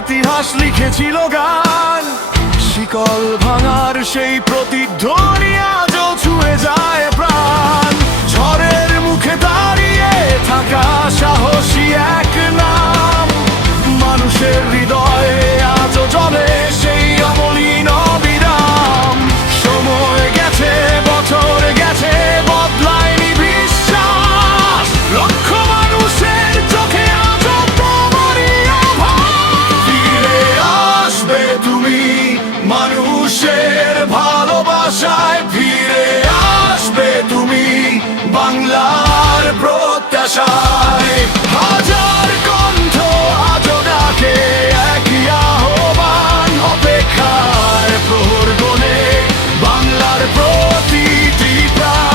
ইতিহাস লিখেছিল গান। শিকল ভাঙার সেই প্রতিধ্বনি আজও ছুঁয়ে যায় প্রাণ। ঝড়ের মুখে দাঁড়িয়ে থাকা সাহসী এক নাম, মানুষের হৃদয়ে আজও জ্বলে সেই অমলিন অবিরাম। সময় গেছে, বছর গেছে, বদলায়নি বিশ্বাস। লক্ষ মানুষের চোখে আজও তোমারই আভাস। ফিরে আসবে তুমি মানুষের ভালোবাসায়, ফিরে আসবে তুমি বাংলার প্রত্যাশায়। হাজার কণ্ঠ আজও ডাকে একই আহ্বান, অপেক্ষার প্রহর গণে বাংলার প্রতিটি প্রাণ।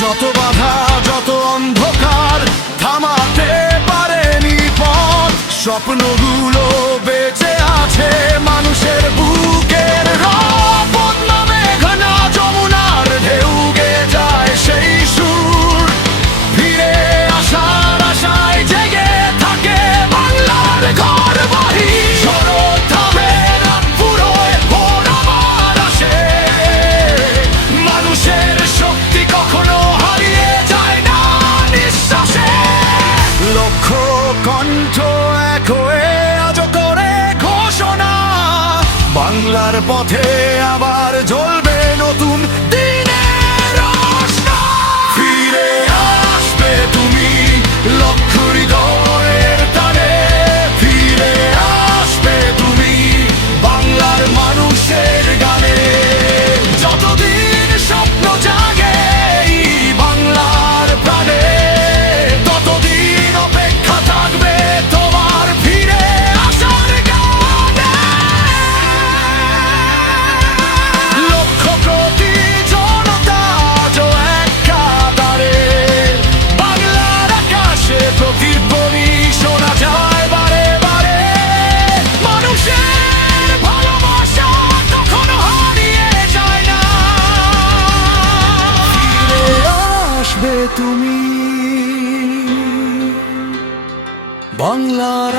যত বাধা, যত অন্ধকার থামাতে পারেনি পথ। স্বপ্নগুলো বেঁচে আছে মানুষের বুকের রব। বন্যা মেঘনা যমুনার ঢেউ গেয়ে যায় সেই সুর। ফিরে আসার আশায় জেগে থাকে বাংলার ঘরবাড়ি। শরৎ থামে, রাত ফুরোয়, ভোর আবার আসে। মানুষের শক্তি কখনো হারিয়ে যায় না নিঃশ্বাসে। লক্ষ কণ্ঠ এক হয়ে আজ করে ঘোষণা, বাংলার পথে আবার জ্বলবে নতুন দিনের রোশনা। ফিরে আসবে তুমি লক্ষ হৃদয়ের টানে, ফিরে আসবে তুমি বাংলার মানুষের গানে। যতদিন স্বপ্ন জাগে এই বাংলার প্রাণে, ততদিন অপেক্ষা থাকবে তোমার ফিরে আসার গানে। লক্ষ কোটি জনতা আজও এক কাতারে, বাংলার আকাশে প্রতিধ্বনি শোনা যায় বারে বারে। মানুষের ভালোবাসা কখনো হারিয়ে যায় না। ফিরে আসবে তুমি বাংলার